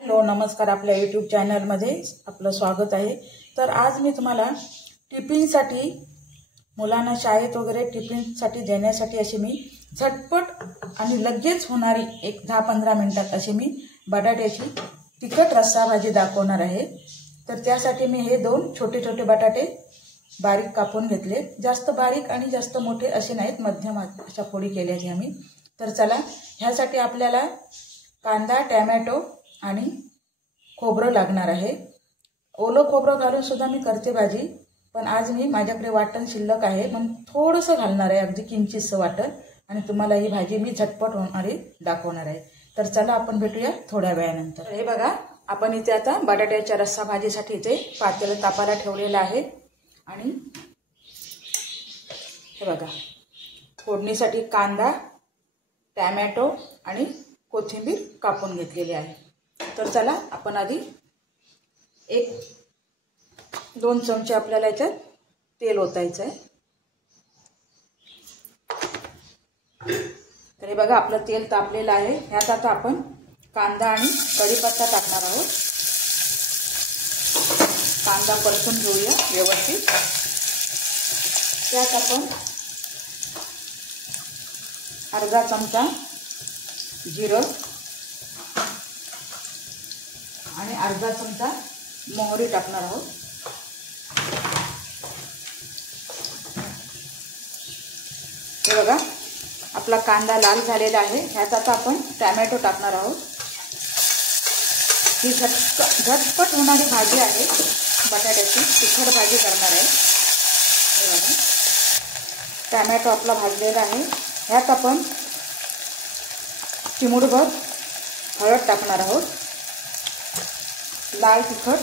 Hello नमस्कार, आपल्या YouTube चॅनलमध्ये आपलं स्वागत आहे। तर आज मी तुम्हाला टिफिनसाठी मुलांना शाळेत वगैरे टिफिनसाठी देण्यासाठी अशी मी झटपट आणि लगेच होणारी एक 10-15 मिनिटात अशी मी बटाट्याची तिखट रस्सा भाजी दाखवणार आहे। तर त्यासाठी मी हे दोन छोटे छोटे बटाटे बारीक कापून घेतले। जास्त बारीक आणि जास्त मोठे असे नाहीत, मध्यम अशा फोडी केल्याची आम्ही। तर चला, ह्यासाठी आपल्याला कांदा, टोमॅटो आणि खोबरं लागणार आहे। ओलं खोबरं घालून सुद्धा मी करते भाजी, पण आज मी माझ्याकडे वाटण शिल्लक आहे म्हणून थोडंसं घालणार आहे, अगदी किंचितसं वाटण। आणि तुम्हाला ही भाजी मी झटपट होणारी दाखवणार आहे। तर चला आपण भेटूया थोड्या वेळानंतर। हे बघा, आपण इथे आता बटाट्याच्या रस्सा भाजीसाठी इथे पातेलं तापायला ठेवलेलं आहे। आणि हे बघा, फोडणीसाठी कांदा, टोमॅटो आणि कोथिंबीर कापून घेतलेली आहे। तर चला, आपण आधी 1-2 चमचे आपल्याला याच्यात तेल ओतायचं आहे। तर हे बघा, आपलं तेल तापलेलं आहे। ह्यात आता आपण कांदा आणि कढीपत्ता टाकणार आहोत। कांदा परतून घेऊया व्यवस्थित। त्यात आपण अर्धा चमचा जिरं आणि अर्धा चमचा मोहरी टाकणार आहोत। हे बघा, आपला कांदा लाल झालेला आहे। ह्यात आता आपण टोमॅटो टाकणार आहोत। ही झटपट होणारी भाजी आहे, बटाट्याची तिखट भाजी करणार आहे। हे बघा, टोमॅटो आपला भाजलेला आहे। ह्यात आपण चिमूटभर हळद टाकणार आहोत, लाल तिखट,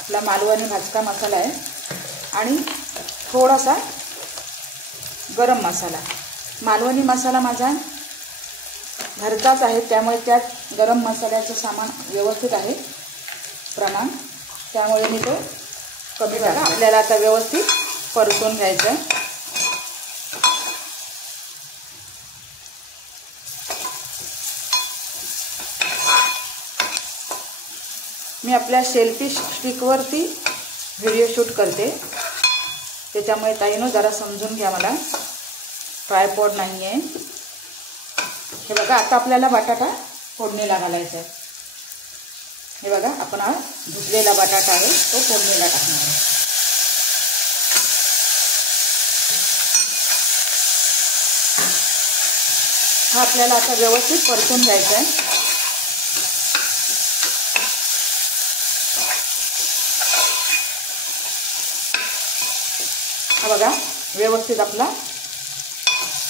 आपला मालवणी भाजका मसाला आहे आणि थोडासा गरम मसाला। मालवणी मसाला माझा घरचाच आहे, त्यामुळे त्यात गरम मसाल्याचं सामान व्यवस्थित आहे प्रमाण, त्यामुळे मी तो कमी टाकला। आपल्याला आता व्यवस्थित परतून घ्यायचं आहे। मी आपल्या सेल्फी स्टिकवरती व्हिडिओ शूट करते, त्याच्यामुळे ताईनो जरा समजून घ्या, मला ट्रायपॉड नाही आहे। हे बघा, आता आपल्याला बटाटा फोडणीला घालायचा आहे। हे बघा, आपण हा धुतलेला बटाटा आहे तो फोडणीला टाकणार आहे। हा आपल्याला आता व्यवस्थित परतून घ्यायचा आहे। हा बघा, व्यवस्थित आपला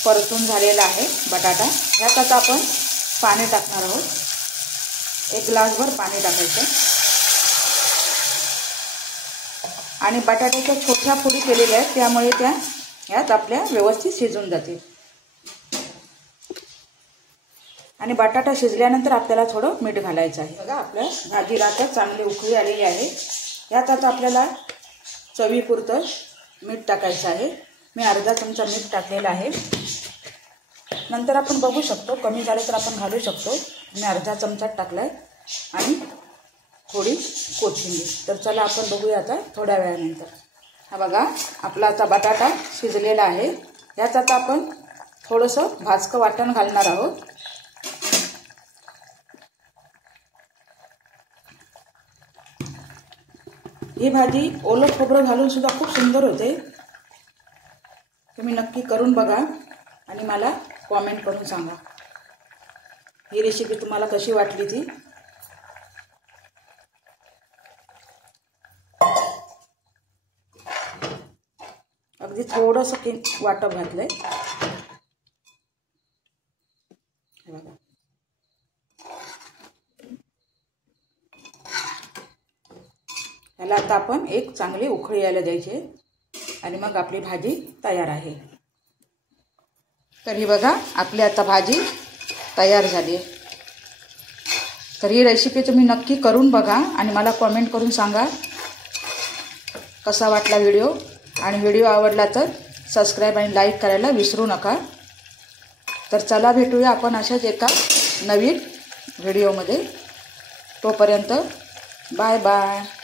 परतून झालेला आहे बटाटा। ह्यात आता आपण पाणी टाकणार आहोत, 1 ग्लासभर पाणी टाकायचं आणि बटाट्याच्या छोट्या फोडी केलेल्या आहेत, त्यामुळे त्या ह्यात आपल्या व्यवस्थित शिजून जातील। आणि बटाटा शिजल्यानंतर आपल्याला थोडं मीठ घालायचं आहे। बघा, आपल्या भाजीला आता चांगली उकळी आलेली आहे। ह्यात आता आपल्याला चवीपुरतं मीठ टाकायचं आहे। मी अर्धा चमचा मीठ टाकलेलं आहे, नंतर आपण बघू शकतो, कमी झाले तर आपण घालू शकतो। मी अर्धा चमचा टाकलाय आणि थोडी कोथिंबीर। तर चला, आपण बघूया आता थोड्या वेळानंतर। हा बघा, आपला आता बटाटा शिजलेला आहे। ह्यात आता आपण थोडंसं भाजकं वाटण घालणार आहोत। ही भाजी ओलं खोबरं घालून सुद्धा खूप सुंदर होते। तुम्ही नक्की करून बघा आणि मला कॉमेंट करून सांगा ही रेसिपी तुम्हाला कशी वाटली ती। अगदी थोडंसं वाटप घातलंय। हे बघा, ह्याला आता आपण एक चांगली उकळी यायला द्यायची आणि मग आपली भाजी तयार आहे। तर ही बघा, आपली आता भाजी तयार झाली आहे। तर ही रेसिपी तुम्ही नक्की करून बघा आणि मला कमेंट करून सांगा कसा वाटला व्हिडिओ। आणि व्हिडिओ आवडला तर सबस्क्राईब आणि लाईक करायला विसरू नका। तर चला, भेटूया आपण अशाच एका नवीन व्हिडिओमध्ये. तोपर्यंत बाय बाय.